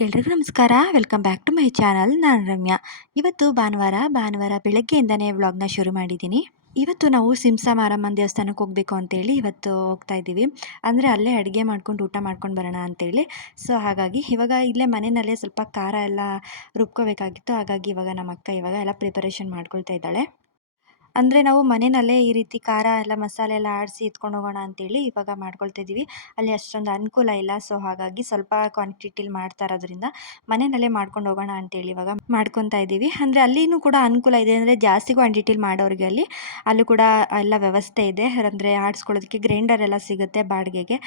ಎಲ್ರಿಗೂ ನಮಸ್ಕಾರ. Welcome back to my channel. ನಾನು ರಮ್ಯಾ. ಇವತ್ತು ಭಾನುವಾರ ಭಾನುವಾರ ಬೆಳಗ್ಗೆಯಿಂದನೇ ವ್ಲಾಗ್ನ ಶುರು ಮಾಡಿದ್ದೀನಿ. ಇವತ್ತು ನಾವು ಸಿಂಸ ಮಾರಮ್ಮನ ದೇವಸ್ಥಾನಕ್ಕೆ ಹೋಗಬೇಕು ಅಂತೇಳಿ ಇವತ್ತು ಹೋಗ್ತಾ ಇದ್ದೀವಿ. ಅಂದರೆ ಅಲ್ಲೇ ಅಡುಗೆ ಮಾಡ್ಕೊಂಡು, ಊಟ ಮಾಡ್ಕೊಂಡು ಬರೋಣ ಅಂತೇಳಿ. ಸೊ, ಹಾಗಾಗಿ ಇವಾಗ ಇಲ್ಲೇ ಮನೆಯಲ್ಲೇ ಸ್ವಲ್ಪ ಖಾರ ಎಲ್ಲ ರುಬ್ಕೋಬೇಕಾಗಿತ್ತು. ಹಾಗಾಗಿ ಇವಾಗ ನಮ್ಮ ಅಕ್ಕ ಇವಾಗ ಎಲ್ಲ ಪ್ರಿಪರೇಷನ್ ಮಾಡ್ಕೊಳ್ತಾ ಇದ್ದಾಳೆ. ಅಂದರೆ ನಾವು ಮನೆಯಲ್ಲೇ ಈ ರೀತಿ ಖಾರ ಎಲ್ಲ ಮಸಾಲೆ ಎಲ್ಲ ಆಡಿಸಿ ಎತ್ಕೊಂಡು ಹೋಗೋಣ ಅಂತೇಳಿ ಇವಾಗ ಮಾಡ್ಕೊಳ್ತಿದ್ದೀವಿ ಅಲ್ಲಿ ಅಷ್ಟೊಂದು ಅನುಕೂಲ ಇಲ್ಲ. ಸೊ ಹಾಗಾಗಿ ಸ್ವಲ್ಪ ಕ್ವಾಂಟಿಟಿಲಿ ಮಾಡ್ತಾ ಇರೋದ್ರಿಂದ ಮನೆಯಲ್ಲೇ ಮಾಡ್ಕೊಂಡು ಹೋಗೋಣ ಅಂತೇಳಿ ಇವಾಗ ಮಾಡ್ಕೊತಾ ಇದ್ದೀವಿ. ಅಂದರೆ ಅಲ್ಲಿನೂ ಕೂಡ ಅನುಕೂಲ ಇದೆ. ಅಂದರೆ ಜಾಸ್ತಿ ಕ್ವಾಂಟಿಟಿಲಿ ಮಾಡೋರಿಗೆ ಅಲ್ಲಿ ಅಲ್ಲೂ ಕೂಡ ಎಲ್ಲ ವ್ಯವಸ್ಥೆ ಇದೆ. ಅಂದರೆ ಆಡಿಸ್ಕೊಳ್ಳೋದಕ್ಕೆ ಗ್ರೈಂಡರ್ ಎಲ್ಲ ಸಿಗುತ್ತೆ ಬಾಡಿಗೆಗೆ.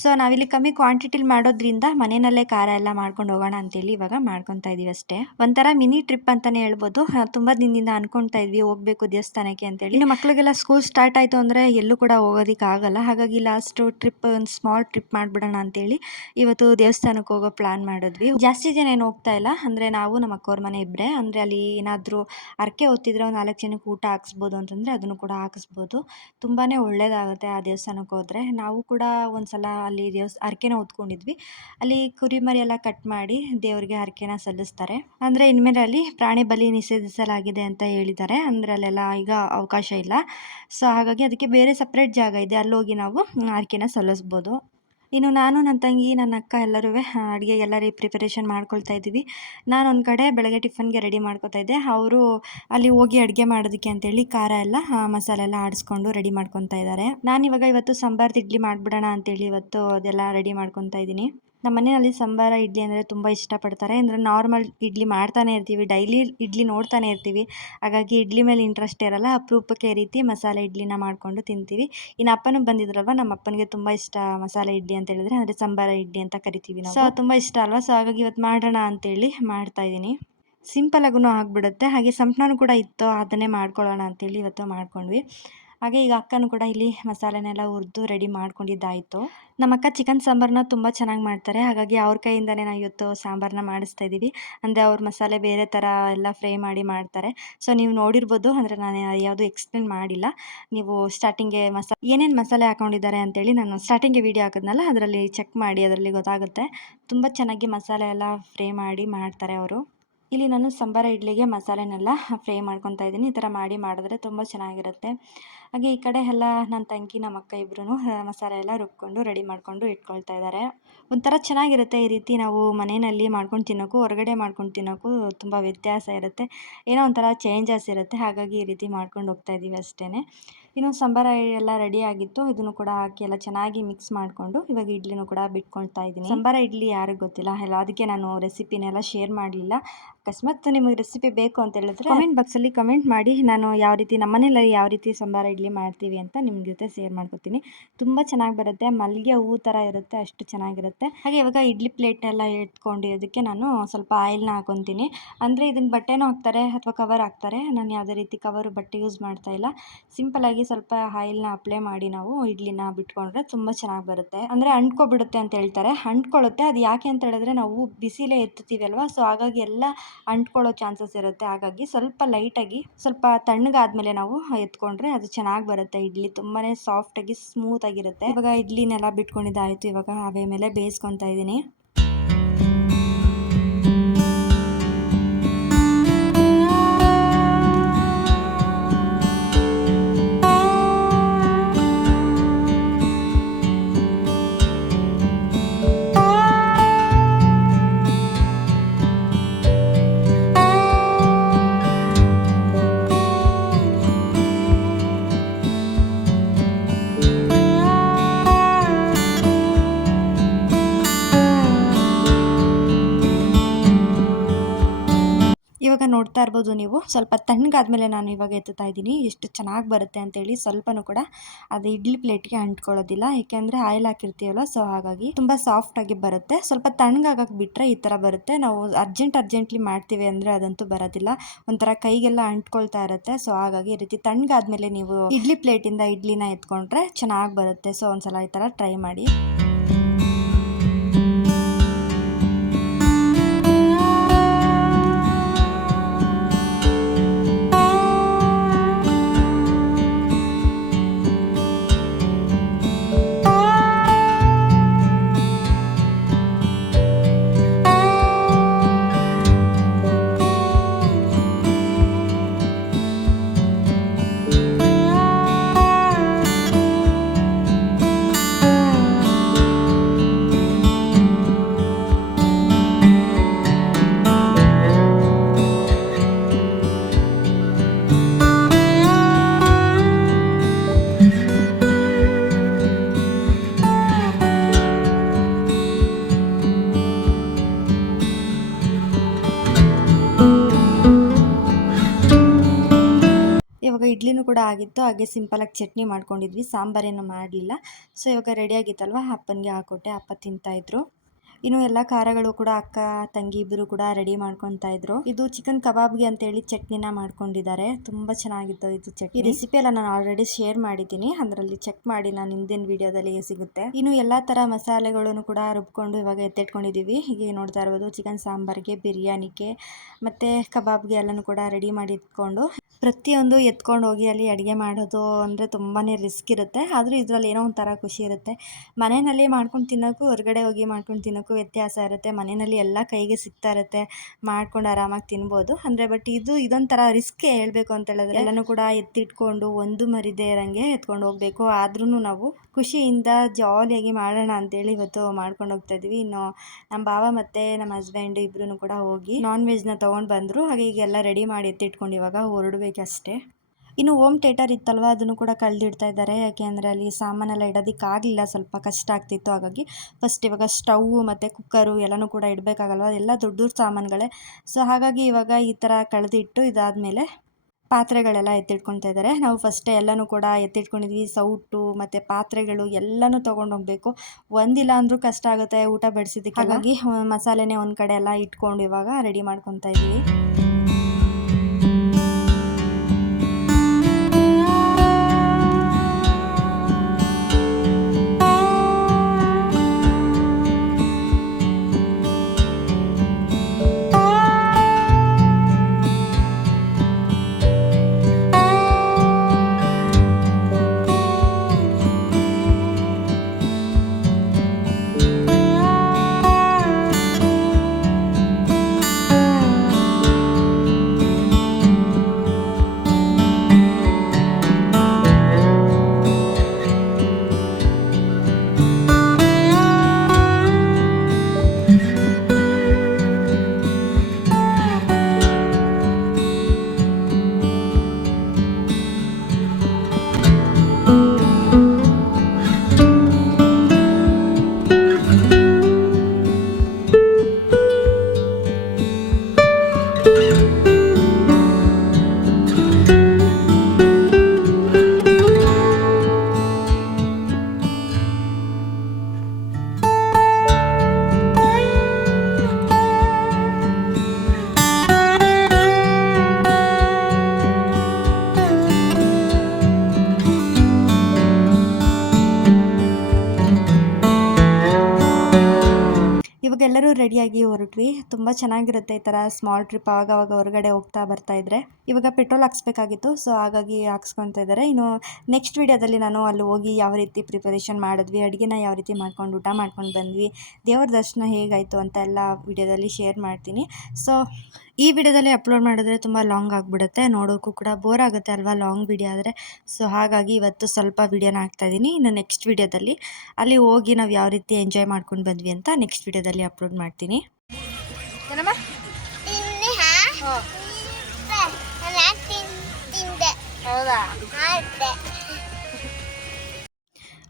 ಸೊ ನಾವಿಲ್ಲಿ ಕಮ್ಮಿ ಕ್ವಾಂಟಿಟಿಲಿ ಮಾಡೋದ್ರಿಂದ ಮನೆಯಲ್ಲೇ ಖಾರ ಎಲ್ಲ ಮಾಡ್ಕೊಂಡು ಹೋಗೋಣ ಅಂತೇಳಿ ಇವಾಗ ಮಾಡ್ಕೊತಾ ಇದ್ದೀವಿ ಅಷ್ಟೇ. ಒಂಥರ ಮಿನಿ ಟ್ರಿಪ್ ಅಂತಲೇ ಹೇಳ್ಬೋದು. ತುಂಬ ದಿನದಿಂದ ಅನ್ಕೊತಾ ಇದ್ವಿ. ಹೋಗ್ಬೇಕು ದೇವಸ್ಥಾನ ಅಂತ ಅಂತೇಳಿ. ಇನ್ನು ಮಕ್ಕಳಿಗೆಲ್ಲ ಸ್ಕೂಲ್ ಸ್ಟಾರ್ಟ್ ಆಯಿತು ಅಂದರೆ ಎಲ್ಲೂ ಕೂಡ ಹೋಗೋದಕ್ಕೆ ಆಗಲ್ಲ. ಹಾಗಾಗಿ ಲಾಸ್ಟು ಟ್ರಿಪ್ ಒಂದು ಸ್ಮಾಲ್ ಟ್ರಿಪ್ ಮಾಡಿಬಿಡೋಣ ಅಂತೇಳಿ ಇವತ್ತು ದೇವಸ್ಥಾನಕ್ಕೆ ಹೋಗೋ ಪ್ಲಾನ್ ಮಾಡಿದ್ವಿ. ಜಾಸ್ತಿ ಜನ ಏನು ಹೋಗ್ತಾ ಇಲ್ಲ. ಅಂದರೆ ನಾವು, ನಮ್ಮ ಅಕ್ಕವ್ರ ಮನೆ ಇಬ್ಬರೆ ಅಂದರೆ ಅಲ್ಲಿ ಏನಾದರೂ ಅರಕೆ ಹೊತ್ತಿದ್ರೆ ಒಂದು ನಾಲ್ಕು ಜನಕ್ಕೆ ಊಟ ಹಾಕ್ಸ್ಬೋದು ಅಂತಂದರೆ ಅದನ್ನು ಕೂಡ ಹಾಕಿಸ್ಬೋದು. ತುಂಬಾ ಒಳ್ಳೆಯದಾಗುತ್ತೆ ಆ ದೇವಸ್ಥಾನಕ್ಕೆ ಹೋದರೆ. ನಾವು ಕೂಡ ಒಂದ್ಸಲ ಅಲ್ಲಿ ದೇವಸ್ ಅರ್ಕೆನ ಹೊತ್ಕೊಂಡಿದ್ವಿ. ಅಲ್ಲಿ ಕುರಿಮರಿ ಎಲ್ಲ ಕಟ್ ಮಾಡಿ ದೇವರಿಗೆ ಹರಕೆನ ಸಲ್ಲಿಸ್ತಾರೆ. ಅಂದರೆ ಇನ್ಮೇಲೆ ಅಲ್ಲಿ ಪ್ರಾಣಿ ಬಲಿ ನಿಷೇಧಿಸಲಾಗಿದೆ ಅಂತ ಹೇಳಿದ್ದಾರೆ. ಅಂದರೆ ಅಲ್ಲೆಲ್ಲ ಈಗ ಅವಕಾಶ ಇಲ್ಲ. ಸೊ ಹಾಗಾಗಿ ಅದಕ್ಕೆ ಬೇರೆ ಸಪ್ರೇಟ್ ಜಾಗ ಇದೆ. ಅಲ್ಲೋಗಿ ನಾವು ಆರ್ಕೆನ ಸಲ್ಲಿಸ್ಬೋದು. ಇನ್ನು ನಾನು ನನ್ನ ತಂಗಿ, ನನ್ನ ಅಕ್ಕ ಎಲ್ಲರೂ ಅಡುಗೆ ಎಲ್ಲ ರೀ ಪ್ರಿಪರೇಷನ್ ಮಾಡ್ಕೊಳ್ತಾ ಇದ್ದೀವಿ. ನಾನು ಒಂದು ಕಡೆ ಬೆಳಗ್ಗೆ ಟಿಫನ್ಗೆ ರೆಡಿ ಮಾಡ್ಕೊತಾ ಇದ್ದೆ. ಅವರು ಅಲ್ಲಿ ಹೋಗಿ ಅಡುಗೆ ಮಾಡೋದಕ್ಕೆ ಅಂತೇಳಿ ಖಾರ ಎಲ್ಲ ಮಸಾಲೆ ಎಲ್ಲ ಆಡಿಸ್ಕೊಂಡು ರೆಡಿ ಮಾಡ್ಕೊತಾ ಇದ್ದಾರೆ. ನಾನು ಇವಾಗ ಇವತ್ತು ಸಾಂಬಾರ್ ಇಡ್ಲಿ ಮಾಡಿಬಿಡೋಣ ಅಂತೇಳಿ ಇವತ್ತು ಅದೆಲ್ಲ ರೆಡಿ ಮಾಡ್ಕೊತಾ ಇದ್ದೀನಿ. ನಮ್ಮ ಮನೆಯಲ್ಲಿ ಸಂಬಾರ, ಇಡ್ಲಿ ಅಂದರೆ ತುಂಬ ಇಷ್ಟಪಡ್ತಾರೆ. ಅಂದರೆ ನಾರ್ಮಲ್ ಇಡ್ಲಿ ಮಾಡ್ತಾನೆ ಇರ್ತೀವಿ, ಡೈಲಿ ಇಡ್ಲಿ ನೋಡ್ತಾನೆ ಇರ್ತೀವಿ. ಹಾಗಾಗಿ ಇಡ್ಲಿ ಮೇಲೆ ಇಂಟ್ರೆಸ್ಟ್ ಇರಲ್ಲ. ಅಪರೂಪಕ್ಕೆ ರೀತಿ ಮಸಾಲೆ ಇಡ್ಲಿನ ಮಾಡಿಕೊಂಡು ತಿಂತೀವಿ. ಇನ್ನು ಅಪ್ಪನೂ ಬಂದಿದ್ರಲ್ವ? ನಮ್ಮ ಅಪ್ಪನಿಗೆ ತುಂಬ ಇಷ್ಟ ಮಸಾಲೆ ಇಡ್ಲಿ ಅಂತ ಹೇಳಿದ್ರೆ, ಅಂದರೆ ಸಂಬಾರ ಇಡ್ಲಿ ಅಂತ ಕರಿತೀವಿ ನಾವು. ಸೊ, ತುಂಬ ಇಷ್ಟ ಅಲ್ವಾ? ಸೊ, ಹಾಗಾಗಿ ಇವತ್ತು ಮಾಡೋಣ ಅಂತೇಳಿ ಮಾಡ್ತಾ ಇದ್ದೀನಿ. ಸಿಂಪಲ್ ಆಗೂ ಆಗಿಬಿಡುತ್ತೆ. ಹಾಗೆ ಸಂಪಣನೂ ಕೂಡ ಇತ್ತು, ಅದನ್ನೇ ಮಾಡ್ಕೊಳ್ಳೋಣ ಅಂತೇಳಿ ಇವತ್ತು ಮಾಡ್ಕೊಂಡ್ವಿ. ಹಾಗೆ ಈಗ ಅಕ್ಕನೂ ಕೂಡ ಇಲ್ಲಿ ಮಸಾಲೆನೆಲ್ಲ ಹುರಿದು ರೆಡಿ ಮಾಡ್ಕೊಂಡಿದ್ದಾಯಿತು. ನಮ್ಮ ಅಕ್ಕ ಚಿಕನ್ ಸಾಂಬಾರನ್ನ ತುಂಬ ಚೆನ್ನಾಗಿ ಮಾಡ್ತಾರೆ. ಹಾಗಾಗಿ ಅವ್ರ ಕೈಯಿಂದನೇ ನಾವು ಇವತ್ತು ಸಾಂಬಾರನ್ನ ಮಾಡಿಸ್ತಾ ಇದ್ದೀವಿ. ಅಂದರೆ ಅವ್ರ ಮಸಾಲೆ ಬೇರೆ ಥರ ಎಲ್ಲ ಫ್ರೈ ಮಾಡಿ ಮಾಡ್ತಾರೆ. ಸೊ ನೀವು ನೋಡಿರ್ಬೋದು, ಅಂದರೆ ನಾನು ಯಾವುದು ಎಕ್ಸ್ಪ್ಲೇನ್ ಮಾಡಿಲ್ಲ. ನೀವು ಸ್ಟಾರ್ಟಿಂಗ್ಗೆ ಮಸಾ, ಏನೇನು ಮಸಾಲೆ ಹಾಕೊಂಡಿದ್ದಾರೆ ಅಂತೇಳಿ ನಾನು ಸ್ಟಾರ್ಟಿಂಗ್ಗೆ ವೀಡಿಯೋ ಹಾಕಿದ್ನಲ್ಲ, ಅದರಲ್ಲಿ ಚೆಕ್ ಮಾಡಿ ಅದರಲ್ಲಿ ಗೊತ್ತಾಗುತ್ತೆ. ತುಂಬ ಚೆನ್ನಾಗಿ ಮಸಾಲೆ ಎಲ್ಲ ಫ್ರೈ ಮಾಡಿ ಮಾಡ್ತಾರೆ ಅವರು. ಇಲ್ಲಿ ನಾನು ಸಾಂಬಾರ, ಇಡ್ಲಿಗೆ ಮಸಾಲೆನೆಲ್ಲ ಫ್ರೈ ಮಾಡ್ಕೊತಾ ಇದ್ದೀನಿ. ಈ ಥರ ಮಾಡಿ ಮಾಡಿದ್ರೆ ತುಂಬ ಚೆನ್ನಾಗಿರುತ್ತೆ. ಹಾಗೆ ಈ ಕಡೆ ಎಲ್ಲ ನನ್ನ ತಂಗಿ ನಮ್ಮ ಅಕ್ಕ ಇಬ್ಬರೂ ಮಸಾಲೆ ಎಲ್ಲ ರುಬ್ಕೊಂಡು ರೆಡಿ ಮಾಡಿಕೊಂಡು ಇಟ್ಕೊಳ್ತಾ ಇದ್ದಾರೆ ಒಂಥರ ಚೆನ್ನಾಗಿರುತ್ತೆ ಈ ರೀತಿ ನಾವು ಮನೆಯಲ್ಲಿ ಮಾಡ್ಕೊಂಡು ತಿನ್ನೋಕ್ಕೂ ಹೊರಗಡೆ ಮಾಡ್ಕೊಂಡು ತಿನ್ನೋಕ್ಕೂ ತುಂಬ ವ್ಯತ್ಯಾಸ ಇರುತ್ತೆ. ಏನೋ ಒಂಥರ ಚೇಂಜಸ್ ಇರುತ್ತೆ. ಹಾಗಾಗಿ ಈ ರೀತಿ ಮಾಡ್ಕೊಂಡು ಹೋಗ್ತಾ ಇದ್ದೀವಿ ಅಷ್ಟೇ ಇನ್ನು ಸಾಂಬಾರ ಎಲ್ಲ ರೆಡಿ ಆಗಿತ್ತು. ಇದನ್ನು ಕೂಡ ಹಾಕಿ ಎಲ್ಲ ಚೆನ್ನಾಗಿ ಮಿಕ್ಸ್ ಮಾಡಿಕೊಂಡು ಇವಾಗ ಇಡ್ಲಿನೂ ಕೂಡ ಬಿಟ್ಕೊಳ್ತಾ ಇದ್ದೀನಿ ಸಾಂಬಾರ, ಇಡ್ಲಿ ಯಾರಿಗೂ ಗೊತ್ತಿಲ್ಲ. ಎಲ್ಲ ಅದಕ್ಕೆ ನಾನು ರೆಸಿಪಿನೆಲ್ಲ ಶೇರ್ ಮಾಡಲಿಲ್ಲ. ಅಕಸ್ಮಾತ್ ನಿಮಗೆ ರೆಸಿಪಿ ಬೇಕು ಅಂತ ಹೇಳಿದ್ರೆ ಕಮೆಂಟ್ ಬಾಕ್ಸಲ್ಲಿ ಕಮೆಂಟ್ ಮಾಡಿ, ನಾನು ಯಾವ ರೀತಿ ನಮ್ಮನೇಲಿ ಯಾವ ರೀತಿ ಸಾಂಬಾರ್, ಇಡ್ಲಿ ಮಾಡ್ತೀವಿ ಅಂತ ನಿಮ್ಮ ಜೊತೆ ಶೇರ್ ಮಾಡ್ಕೊತೀನಿ. ತುಂಬ ಚೆನ್ನಾಗಿ ಬರುತ್ತೆ ಮಲ್ಲಿಗೆ ಹೂ ಥರ ಇರುತ್ತೆ, ಅಷ್ಟು ಚೆನ್ನಾಗಿರುತ್ತೆ. ಹಾಗೆ ಇವಾಗ ಇಡ್ಲಿ ಪ್ಲೇಟೆಲ್ಲ ಎತ್ಕೊಂಡು ಅದಕ್ಕೆ ನಾನು ಸ್ವಲ್ಪ ಆಯಿಲ್ನ ಹಾಕೊತೀನಿ. ಅಂದರೆ ಇದನ್ನು ಬಟ್ಟೆನೂ ಹಾಕ್ತಾರೆ ಅಥವಾ ಕವರ್ ಹಾಕ್ತಾರೆ. ನಾನು ಯಾವುದೇ ರೀತಿ ಕವರು ಬಟ್ಟೆ ಯೂಸ್ ಮಾಡ್ತಾ ಇಲ್ಲ. ಸಿಂಪಲಾಗಿ ಸ್ವಲ್ಪ ಆಯಿಲ್ನ ಅಪ್ಲೈ ಮಾಡಿ ನಾವು ಇಡ್ಲಿನ ಬಿಟ್ಕೊಂಡ್ರೆ ತುಂಬ ಚೆನ್ನಾಗಿ ಬರುತ್ತೆ. ಅಂದರೆ ಅಂಟ್ಕೊಬಿಡುತ್ತೆ ಅಂತ ಹೇಳ್ತಾರೆ. ಅಂಟ್ಕೊಳ್ಳುತ್ತೆ. ಅದು ಯಾಕೆ ಅಂತ ಹೇಳಿದ್ರೆ ನಾವು ಬಿಸಿಲೇ ಎತ್ತುತ್ತೀವಿ ಅಲ್ವಾ ಸೊ ಹಾಗಾಗಿ ಎಲ್ಲ ಅಂಟ್ಕೊಳ್ಳೋ ಚಾನ್ಸಸ್ ಇರುತ್ತೆ. ಹಾಗಾಗಿ ಸ್ವಲ್ಪ ಲೈಟಾಗಿ, ಸ್ವಲ್ಪ ತಣ್ಣಗಾದ್ಮೇಲೆ ನಾವು ಎತ್ಕೊಂಡ್ರೆ ಅದು ಚೆನ್ನಾಗಿ ಬರುತ್ತೆ. ಇಡ್ಲಿ ತುಂಬಾ ಸಾಫ್ಟಾಗಿ ಸ್ಮೂತಾಗಿರುತ್ತೆ ಇವಾಗ ಇಡ್ಲಿನೆಲ್ಲ ಬಿಟ್ಕೊಂಡಿದ್ದಾಯಿತು. ಇವಾಗ ಹಬೆ ಮೇಲೆ ಬೇಯಿಸ್ಕೊತಾ ಇದ್ದೀನಿ. ನೋಡ್ತಾ ಇರ್ಬೋದು ನೀವು. ಸ್ವಲ್ಪ ತಣ್ಣಗಾದ್ಮೇಲೆ ನಾನು ಇವಾಗ ಎತ್ತುತ್ತಾ ಇದ್ದೀನಿ. ಎಷ್ಟು ಚೆನ್ನಾಗಿ ಬರುತ್ತೆ ಅಂತೇಳಿ ಸ್ವಲ್ಪನೂ ಕೂಡ ಅದು ಇಡ್ಲಿ ಪ್ಲೇಟ್ಗೆ ಅಂಟ್ಕೊಳ್ಳೋದಿಲ್ಲ. ಏಕೆಂದರೆ ಆಯಿಲ್ ಹಾಕಿರ್ತೀವಲ್ಲ ಸೊ ಹಾಗಾಗಿ ತುಂಬ ಸಾಫ್ಟಾಗಿ ಬರುತ್ತೆ. ಸ್ವಲ್ಪ ತಣ್ಣಗಾಗಕ್ಕೆ ಬಿಟ್ಟರೆ ಈ ಥರ ಬರುತ್ತೆ. ನಾವು ಅರ್ಜೆಂಟ್ ಅರ್ಜೆಂಟ್ಲಿ ಮಾಡ್ತೀವಿ ಅಂದರೆ ಅದಂತೂ ಬರೋದಿಲ್ಲ. ಒಂಥರ ಕೈಗೆಲ್ಲ ಅಂಟ್ಕೊಳ್ತಾ ಇರುತ್ತೆ. ಸೊ ಹಾಗಾಗಿ ಈ ರೀತಿ ತಣ್ಣಗಾದ್ಮೇಲೆ ನೀವು ಇಡ್ಲಿ ಪ್ಲೇಟಿಂದ ಇಡ್ಲಿನ ಎತ್ಕೊಂಡ್ರೆ ಚೆನ್ನಾಗಿ ಬರುತ್ತೆ. ಸೊ ಒಂದ್ಸಲ ಈ ಥರ ಟ್ರೈ ಮಾಡಿ. ಕೂಡ ಆಗಿತ್ತು. ಹಾಗೆ ಸಿಂಪಲಾಗಿ ಚಟ್ನಿ ಮಾಡ್ಕೊಂಡಿದ್ವಿ. ಸಾಂಬಾರೇನು ಮಾಡಲಿಲ್ಲ. ಸೊ, ಇವಾಗ ರೆಡಿ ಆಗಿತ್ತಲ್ವ? ಅಪ್ಪನಿಗೆ ಹಾಕೊಟ್ಟೆ. ಅಪ್ಪ ತಿಂತಾಯಿದ್ರು ಇನ್ನು ಎಲ್ಲ ಖಾರಗಳು ಕೂಡ ಅಕ್ಕ, ತಂಗಿ ಇಬ್ಬರು ಕೂಡ ರೆಡಿ ಮಾಡ್ಕೊತಾ ಇದ್ರು. ಇದು ಚಿಕನ್ ಕಬಾಬ್ಗೆ ಅಂತೇಳಿ ಚಟ್ನಿನ ಮಾಡ್ಕೊಂಡಿದ್ದಾರೆ. ತುಂಬಾ ಚೆನ್ನಾಗಿತ್ತು ಇದು ಚಟ್ನಿ. ಈ ರೆಸಿಪಿ ಎಲ್ಲ ನಾನು ಆಲ್ರೆಡಿ ಶೇರ್ ಮಾಡಿದ್ದೀನಿ. ಅದರಲ್ಲಿ ಚೆಕ್ ಮಾಡಿ ನಾನು ಹಿಂದಿನ ವಿಡಿಯೋದಲ್ಲಿ ಸಿಗುತ್ತೆ. ಇನ್ನು ಎಲ್ಲಾ ತರ ಮಸಾಲೆಗಳನ್ನು ಕೂಡ ರುಬ್ಕೊಂಡು ಇವಾಗ ಎತ್ತಿಟ್ಕೊಂಡಿದೀವಿ ಹೀಗೆ ನೋಡ್ತಾ ಇರ್ಬೋದು. ಚಿಕನ್ ಸಾಂಬಾರ್ಗೆ, ಬಿರಿಯಾನಿಗೆ, ಮತ್ತೆ ಕಬಾಬ್ಗೆ ಎಲ್ಲನೂ ಕೂಡ ರೆಡಿ ಮಾಡಿ ಇಟ್ಕೊಂಡು ಪ್ರತಿಯೊಂದು ಎತ್ಕೊಂಡು ಹೋಗಿ ಅಲ್ಲಿ ಅಡುಗೆ ಮಾಡೋದು ಅಂದರೆ ತುಂಬಾ ರಿಸ್ಕ್ ಇರುತ್ತೆ. ಆದರೂ ಇದರಲ್ಲಿ ಏನೋ ಒಂಥರ ಖುಷಿ ಇರುತ್ತೆ. ಮನೆಯಲ್ಲಿ ಮಾಡ್ಕೊಂಡು ತಿನ್ನೋಕ್ಕೂ, ಹೊರಗಡೆ ಹೋಗಿ ಮಾಡ್ಕೊಂಡು ತಿನ್ನೋಕ್ಕೂ ವ್ಯತ್ಯಾಸ ಇರುತ್ತೆ. ಮನೆಯಲ್ಲಿ ಎಲ್ಲ ಕೈಗೆ ಸಿಗ್ತಾ ಇರುತ್ತೆ. ಮಾಡ್ಕೊಂಡು ಆರಾಮಾಗಿ ತಿನ್ಬೋದು. ಅಂದರೆ ಬಟ್ ಇದು ಇದೊಂಥರ ರಿಸ್ಕ್ ಹೇಳಬೇಕು ಅಂತ ಹೇಳಿದ್ರೆ ಎಲ್ಲನೂ ಕೂಡ ಎತ್ತಿಟ್ಕೊಂಡು ಒಂದು ಮರಿದೇ ಇರೋಂಗೆ ಎತ್ಕೊಂಡು ಹೋಗಬೇಕು. ಆದ್ರೂ ನಾವು ಖುಷಿಯಿಂದ ಜಾಲಿಯಾಗಿ ಮಾಡೋಣ ಅಂತೇಳಿ ಇವತ್ತು ಮಾಡ್ಕೊಂಡು ಹೋಗ್ತಾ ಇದ್ವಿ ಇನ್ನು ನಮ್ಮ ಭಾವ ಮತ್ತು ನಮ್ಮ ಹಸ್ಬೆಂಡ್ ಇಬ್ಬರೂ ಕೂಡ ಹೋಗಿ ನಾನ್ ವೆಜ್ನ ತೊಗೊಂಡು ಬಂದರು. ಹಾಗೆ ಈಗೆಲ್ಲ ರೆಡಿ ಮಾಡಿ ಎತ್ತಿಟ್ಕೊಂಡು ಇವಾಗ ಹೊರಡ್ಬೇಕಷ್ಟೇ ಇನ್ನು ಹೋಮ್ ಥಿಯೇಟರ್ ಇತ್ತಲ್ವ? ಅದನ್ನು ಕೂಡ ಕಳೆದಿಡ್ತಾ ಇದ್ದಾರೆ. ಯಾಕೆ ಅಂದರೆ ಅಲ್ಲಿ ಸಾಮಾನೆಲ್ಲ ಇಡೋದಕ್ಕಾಗಲಿಲ್ಲ ಸ್ವಲ್ಪ ಕಷ್ಟ ಆಗ್ತಿತ್ತು. ಹಾಗಾಗಿ ಫಸ್ಟ್ ಇವಾಗ ಸ್ಟವ್ ಮತ್ತು ಕುಕ್ಕರು ಎಲ್ಲನೂ ಕೂಡ ಇಡಬೇಕಾಗಲ್ವ? ಎಲ್ಲ ದೊಡ್ಡ ದೊಡ್ಡ ಸಾಮಾನುಗಳೇ. ಸೊ ಹಾಗಾಗಿ ಇವಾಗ ಈ ಥರ ಕಳೆದಿಟ್ಟು ಇದಾದಮೇಲೆ ಪಾತ್ರೆಗಳೆಲ್ಲ ಎತ್ತಿಟ್ಕೊಳ್ತಾ ಇದ್ದಾರೆ. ನಾವು ಫಸ್ಟೇ ಎಲ್ಲನೂ ಕೂಡ ಎತ್ತಿಟ್ಕೊಂಡಿದ್ವಿ. ಸೌಟು ಮತ್ತು ಪಾತ್ರೆಗಳು ಎಲ್ಲನೂ ತೊಗೊಂಡು ಹೋಗಬೇಕು ಒಂದಿಲ್ಲ ಅಂದರೂ ಕಷ್ಟ ಆಗುತ್ತೆ. ಊಟ ಬಡಿಸಿದ್ದಕ್ಕೆ ಹಾಗಾಗಿ ಮಸಾಲೆನೇ ಒಂದು ಕಡೆ ಎಲ್ಲ ಇಟ್ಕೊಂಡು ಇವಾಗ ರೆಡಿ ಮಾಡ್ಕೊತಾ ಇದ್ದೀವಿ ಎಲ್ಲರೂ ರೆಡಿಯಾಗಿ ಹೊರಟ್ವಿ. ತುಂಬ ಚೆನ್ನಾಗಿರುತ್ತೆ ಈ ಥರ ಸ್ಮಾಲ್ ಟ್ರಿಪ್ ಆವಾಗವಾಗ ಹೊರಗಡೆ ಹೋಗ್ತಾ ಬರ್ತಾ ಇದ್ರೆ. ಇವಾಗ ಪೆಟ್ರೋಲ್ ಹಾಕ್ಸ್ಬೇಕಾಗಿತ್ತು ಸೊ ಹಾಗಾಗಿ ಹಾಕ್ಸ್ಕೊತಾ ಇದ್ದಾರೆ. ಇನ್ನು ನೆಕ್ಸ್ಟ್ ವೀಡಿಯೋದಲ್ಲಿ ನಾನು ಅಲ್ಲಿ ಹೋಗಿ ಯಾವ ರೀತಿ ಪ್ರಿಪರೇಷನ್ ಮಾಡಿದ್ವಿ, ಅಡುಗೆನ ಯಾವ ರೀತಿ ಮಾಡ್ಕೊಂಡು, ಊಟ ಮಾಡ್ಕೊಂಡು ಬಂದ್ವಿ, ದೇವ್ರ ದರ್ಶನ ಹೇಗಾಯಿತು ಅಂತ ಎಲ್ಲ ವೀಡಿಯೋದಲ್ಲಿ ಶೇರ್ ಮಾಡ್ತೀನಿ. ಸೊ ಈ ವಿಡಿಯೋದಲ್ಲಿ ಅಪ್ಲೋಡ್ ಮಾಡಿದ್ರೆ ತುಂಬ ಲಾಂಗ್ ಆಗಿಬಿಡುತ್ತೆ. ನೋಡೋಕ್ಕೂ ಕೂಡ ಬೋರ್ ಆಗುತ್ತೆ ಅಲ್ವಾ ಲಾಂಗ್ ವಿಡಿಯೋ ಆದರೆ? ಸೊ ಹಾಗಾಗಿ ಇವತ್ತು ಸ್ವಲ್ಪ ವಿಡಿಯೋನ ಹಾಕ್ತಾಯಿದ್ದೀನಿ ಇನ್ನು ನೆಕ್ಸ್ಟ್ ವಿಡಿಯೋದಲ್ಲಿ ಅಲ್ಲಿ ಹೋಗಿ ನಾವು ಯಾವ ರೀತಿ ಎಂಜಾಯ್ ಮಾಡ್ಕೊಂಡು ಬಂದ್ವಿ ಅಂತ ನೆಕ್ಸ್ಟ್ ವಿಡಿಯೋದಲ್ಲಿ ಅಪ್ಲೋಡ್ ಮಾಡ್ತೀನಿ. ಹೌದಾ?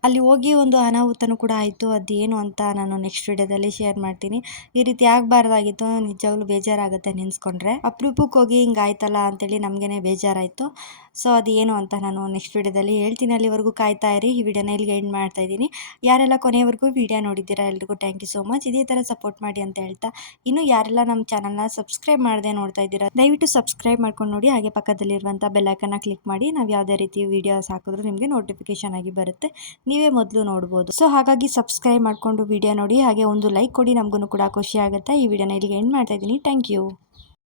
ಅಲ್ಲಿ ಹೋಗಿ ಒಂದು ಅನಾಹುತನೂ ಕೂಡ ಆಯಿತು. ಅದೇನು ಅಂತ ನಾನು ನೆಕ್ಸ್ಟ್ ವಿಡಿಯೋದಲ್ಲಿ ಶೇರ್ ಮಾಡ್ತೀನಿ. ಈ ರೀತಿ ಆಗಬಾರ್ದಾಗಿತ್ತು. ನಿಜವಾಗ್ಲೂ ಬೇಜಾರಾಗುತ್ತೆ ನೆನೆಸ್ಕೊಂಡ್ರೆ. ಅಪರೂಪಕ್ಕೆ ಹೋಗಿ ಹಿಂಗೆ ಆಯ್ತಲ್ಲ ಅಂತೇಳಿ ನಮಗೇನೆ ಬೇಜಾರಾಯಿತು. ಸೊ ಅದು ಏನು ಅಂತ ನಾನು ನೆಕ್ಸ್ಟ್ ವೀಡಿಯೋದಲ್ಲಿ ಹೇಳ್ತೀನಿ. ಅಲ್ಲಿವರೆಗೂ ಕಾಯ್ತಾ ಇರಿ. ಈ ವಿಡಿಯೋನ ಇಲ್ಲಿಗೆ ಎಂಡ್ ಮಾಡ್ತಾ ಇದ್ದೀನಿ. ಯಾರೆಲ್ಲ ಕೊನೆಯವರೆಗೂ ವಿಡಿಯೋ ನೋಡಿದ್ದೀರಾ ಎಲ್ರಿಗೂ ಥ್ಯಾಂಕ್ ಯು ಸೋ ಮಚ್ ಇದೇ ಥರ ಸಪೋರ್ಟ್ ಮಾಡಿ ಅಂತ ಹೇಳ್ತಾ ಇನ್ನು ಯಾರೆಲ್ಲ ನಮ್ಮ ಚಾನಲ್ನ ಸಬ್ಸ್ಕ್ರೈಬ್ ಮಾಡದೆ ನೋಡ್ತಾ ಇದ್ದೀರಾ, ದಯವಿಟ್ಟು ಸಬ್ಸ್ಕ್ರೈಬ್ ಮಾಡ್ಕೊಂಡು ನೋಡಿ. ಹಾಗೆ ಪಕ್ಕದಲ್ಲಿರುವಂಥ ಬೆಲ್ಲೈಕನ್ನ ಕ್ಲಿಕ್ ಮಾಡಿ. ನಾವು ಯಾವುದೇ ರೀತಿ ವೀಡಿಯೋಸ್ ಹಾಕಿದ್ರು ನಿಮಗೆ ನೋಟಿಫಿಕೇಶನ್ ಆಗಿ ಬರುತ್ತೆ. ನೀವೇ ಮೊದಲು ನೋಡ್ಬೋದು. ಸೊ ಹಾಗಾಗಿ ಸಬ್ಸ್ಕ್ರೈಬ್ ಮಾಡಿಕೊಂಡು ವಿಡಿಯೋ ನೋಡಿ. ಹಾಗೆ ಒಂದು ಲೈಕ್ ಕೊಡಿ. ನಮಗೂ ಕೂಡ ಖುಷಿ ಆಗುತ್ತೆ. ಈ ವಿಡಿಯೋನ ಇಲ್ಲಿಗೆ ಎಂಡ್ ಮಾಡ್ತಾ ಇದ್ದೀನಿ. Thank you